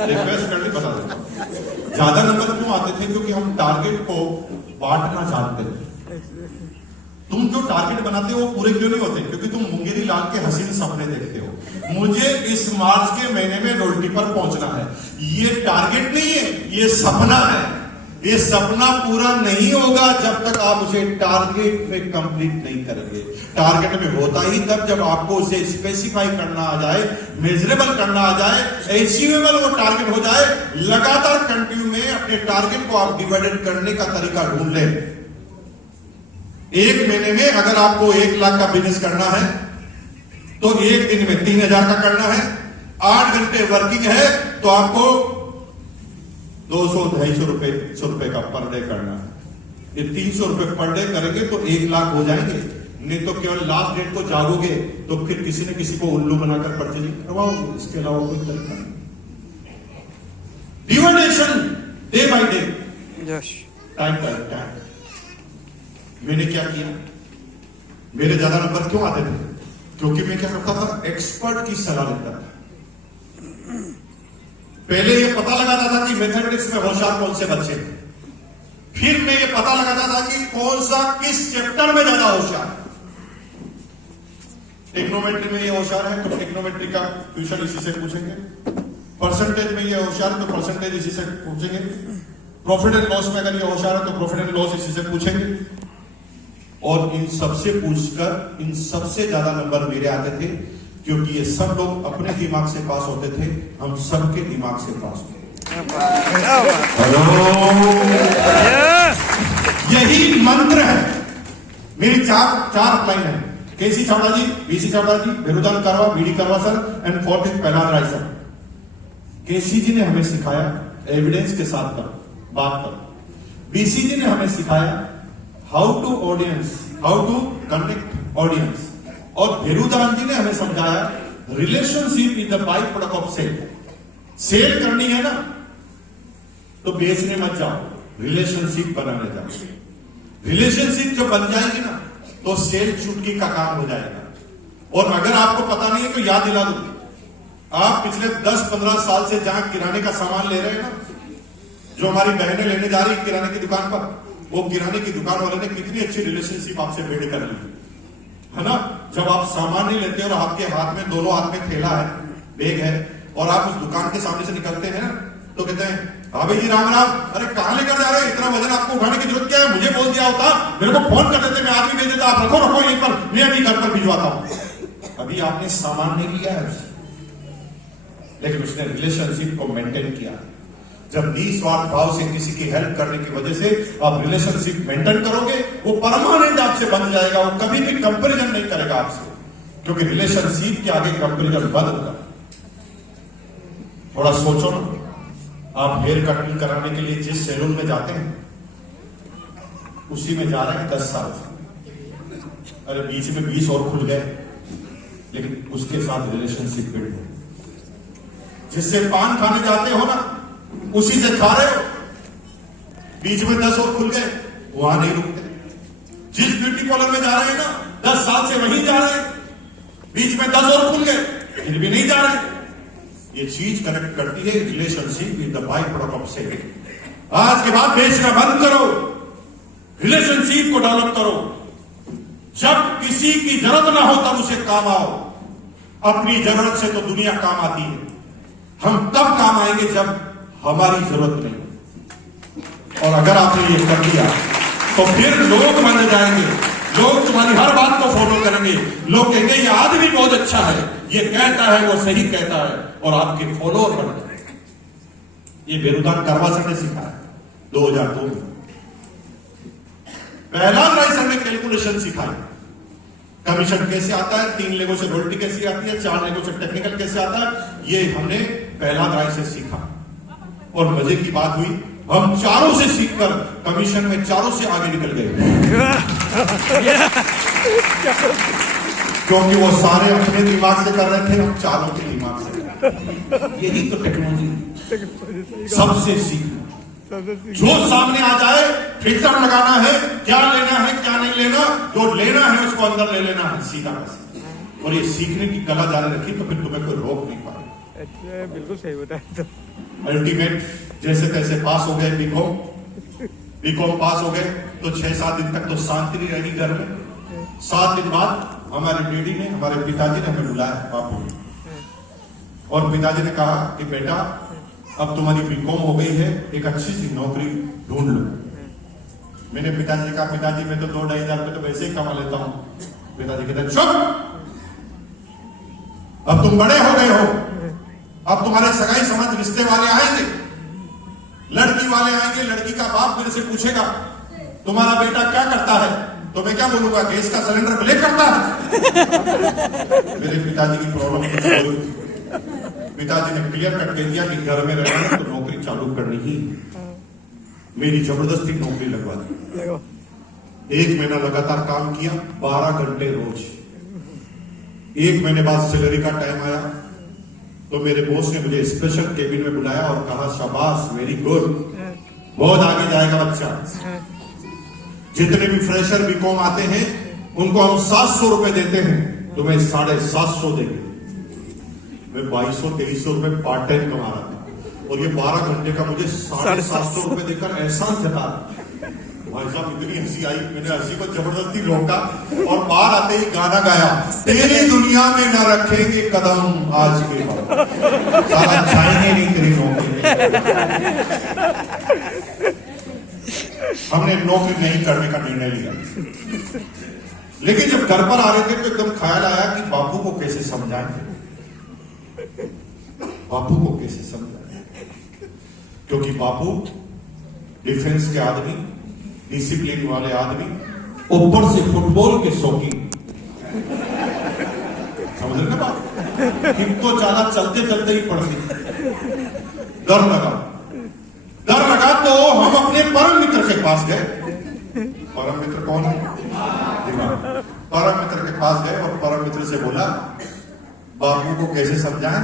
रिक्वेस्ट करनी बता दो। ज्यादा नंबर क्यों आते थे, क्योंकि हम टारगेट को बांटना जानते थे। तुम जो टारगेट बनाते हो वो पूरे क्यों नहीं होते, क्योंकि तुम मुंगेरी लाल के हसीन सपने देखते हो। मुझे इस मार्च के महीने में रोटी पर पहुंचना है, ये टारगेट नहीं है, ये सपना है। ये सपना पूरा नहीं होगा जब तक आप उसे टारगेट में कंप्लीट नहीं करेंगे। टारगेट में होता ही तब जब आपको उसे स्पेसिफाई करना आ जाए, मेजरेबल करना आ जाए, अचीवेबल वो टारगेट हो जाए। लगातार कंटिन्यू में अपने टारगेट को आप डिवाइडेड करने का तरीका ढूंढ लें। एक महीने में अगर आपको 1 लाख का बिजनेस करना है तो एक दिन में 3,000 का करना है। 8 घंटे वर्किंग है तो आपको 200-250 रुपए 100 रुपए का पर डे करना है। ये 300 रुपए पर डे करेंगे तो 1 लाख हो जाएंगे। नहीं तो केवल लास्ट डेट को जागोगे तो फिर किसी न किसी को उल्लू बनाकर परचेजिंग करवाओगे। इसके अलावा कोई तरीका नहीं। डिवाइडेशन day by day, time by time. मैंने क्या किया, मेरे ज्यादा नंबर क्यों आते थे? क्योंकि मैं क्या करता था, एक्सपर्ट की सलाह लेता था। पहले ये पता लगाता था कि मैथमेटिक्स में होशियार कौन से बच्चे हैं, फिर मैं ये पता लगाता था कि कौन सा किस चैप्टर में ज्यादा होशियार है। टेक्नोमेट्री में ये होशियार है तो टेक्नोमेट्री का ट्यूशन इसी से पूछेंगे। परसेंटेज में ये होशियार है तो परसेंटेज इसी से पूछेंगे। प्रॉफिट एंड लॉस में अगर ये होशियार है तो प्रॉफिट एंड लॉस इसी से पूछेंगे। और इन सबसे पूछकर इन सबसे ज्यादा नंबर मेरे आते थे, क्योंकि ये सब लोग अपने दिमाग से पास होते थे, हम सबके दिमाग से पास होते थे। यही मंत्र है। मेरी चार लाइन है। KC Chawda ji, BC Chawda ji, Bherudan Karwa, BD Karwa sir and fourth is Prahlad Rai sir. KC ji ने हमें सिखाया एविडेंस के साथ बात कर। बीसी जी ने हमें सिखाया how to audience, how to connect audience. और भेरुदान जी ने हमें समझाया relationship is the by product of sale. Sale करनी है ना तो बेचने मत जाओ, रिलेशनशिप बनाने जाओ। रिलेशनशिप जो बन जाएगी ना तो सेल चुटकी का काम हो जाएगा। और अगर आपको पता नहीं है तो याद दिला दूं, आप पिछले 10-15 साल से जहां किराने का सामान ले रहे हैं ना, जो हमारी बहनें लेने जा रही है किराने की दुकान पर, वो किराने की दुकान वाले ने कितनी अच्छी रिलेशनशिप आपसे बिल्ड कर ली है ना। जब आप सामान नहीं लेते और आपके हाथ में, दोनों हाथ में थैला है, बैग है, और आप उस दुकान के सामने से निकलते हैं तो कहते हैं भाभी जी राम राम, अरे कहां लेकर जा रहे हैं, इतना वजन आपको उठाने की जरूरत क्या है, मुझे बोल दिया होता, मेरे को फोन कर देते, मैं आदमी भेज देता, आप रखो रखो यहीं पर, मैं अभी घर पर भिजवाता हूं। अभी आपने सामान नहीं लिया है, लेकिन उसने रिलेशनशिप को मेंटेन किया। जब निस्वार्थ भाव से किसी की हेल्प करने की वजह से आप रिलेशनशिप मेंटेन करोगे, वो परमानेंट आपसे बन जाएगा। वो कभी भी कंपैरिजन नहीं करेगा आपसे, क्योंकि रिलेशनशिप के आगे कंपैरिजन बंद होगा। थोड़ा सोचो ना, आप हेयर कटिंग कराने के लिए जिस सैलून में जाते हैं उसी में जा रहे हैं 10 साल से। अरे बीच में 20 और खुल गए, लेकिन उसके साथ रिलेशनशिप बिल्ड हो। जिससे पान खाने जाते हो ना उसी से खा रहे हो, बीच में 10 और खुल गए, वहां नहीं रुकते। जिस ब्यूटी पार्लर में जा रहे हैं ना 10 साल से वहीं जा रहे हैं, बीच में 10 और खुल गए, फिर भी नहीं जा रहे। ये चीज कनेक्ट करती है relationship with the by product of sale. आज के बाद बेचना बंद करो, रिलेशनशिप को डेवलप करो। जब किसी की जरूरत ना हो तब उसे काम आओ। अपनी जरूरत से तो दुनिया काम आती है, हम तब काम आएंगे जब हमारी जरूरत नहीं। और अगर आपने ये कर दिया तो फिर लोग मान जाएंगे, लोग तुम्हारी हर बात को फॉलो करेंगे। लोग कहेंगे ये आदमी बहुत अच्छा है, ये कहता है वो सही कहता है, और आपके फॉलोअर बन जाएंगे। ये भेरुदान करवा सर ने सिखाया 2002 में। प्रहलाद राय सर ने कैलकुलेशन सिखाई, कमीशन कैसे आता है, 3 लेगों से रॉयल्टी कैसे आती है, 4 लेगों से टेक्निकल कैसे आता है, ये हमने प्रहलाद राय से सीखा। और मजे की बात हुई, हम चारों से सीखकर कमीशन में चारों से आगे निकल गए। क्योंकि वो सारे अपने दिमाग से कर रहे थे, हम चारों के दिमाग से। यही तो टेक्नोलॉजी, सबसे सीखना। जो सामने आ जाए फिल्टर लगाना है, क्या लेना है क्या नहीं लेना, जो लेना है उसको अंदर ले लेना है, सीधा बस। और ये सीखने की कला जारी रखी तो फिर तुम्हें कोई रोक नहीं पाएगा। बिल्कुल सही बताया। तो अल्टीमेट जैसे तैसे पास हो गए, बीकॉम पास हो गए तो 6-7 दिन तक तो शांति नहीं रही घर में। 7 दिन बाद हमारे डैडी ने, हमारे पिताजी ने हमें बुलाया बापू, और पिताजी ने कहा कि बेटा अब तुम्हारी बीकॉम हो गई है, एक अच्छी सी नौकरी ढूंढ लो। मैंने पिताजी ने कहा पिताजी मैं तो 2-2.5 हजार रुपए तो वैसे ही कमा लेता हूं। पिताजी कहते चुप, अब तुम बड़े हो गए हो, अब तुम्हारे सगाई समझ रिश्ते वाले आएंगे, लड़की वाले आएंगे, लड़की का बाप मेरे से पूछेगा तुम्हारा बेटा क्या करता है, तो मैं क्या बोलूंगा, गैस का सिलेंडर ब्लेक करता है। मेरे पिताजी की प्रॉब्लम, पिताजी ने क्लियर कट कह दिया कि घर में रहना है तो नौकरी चालू करनी ही। मेरी जबरदस्ती नौकरी लगवा दी। देखो 1 महीना लगातार काम किया, 12 घंटे रोज। 1 महीने बाद सैलरी का टाइम आया तो मेरे बॉस ने मुझे स्पेशल केबिन में बुलाया और कहा, शाबाश, वेरी गुड, बहुत आगे जाएगा बच्चा। जितने भी फ्रेशर बीकॉम आते हैं उनको हम 700 रुपए देते हैं, तुम्हें 750 देंगे। मैं 2200-2300 रुपए पार्ट टाइम कमा रहा था और ये 12 घंटे का मुझे 750 रुपए देकर एहसान जता। भाई साहब इतनी हंसी आई, मैंने हंसी को जबरदस्ती रोका और बाहर आते ही गाना गाया, तेरी दुनिया में न रखेंगे कदम आज के बाद, सारा जाएंगे नहीं तेरी नौकरी। हमने नौकरी नहीं करने का निर्णय लिया, लेकिन जब घर पर आ रहे थे तो एकदम ख्याल आया कि बापू को कैसे समझाएं, बापू को कैसे समझाएं, क्योंकि बापू डिफेंस के आदमी, डिसिप्लिन वाले आदमी, ऊपर से फुटबॉल के शौकीन। समझ रहे ना बात, किनको चाला चलते चलते ही पड़ती। डर लगा तो हम अपने परम मित्र के पास गए। परम मित्र कौन है? परम मित्र के पास गए और परम मित्र से बोला, बाबू को कैसे समझाएं।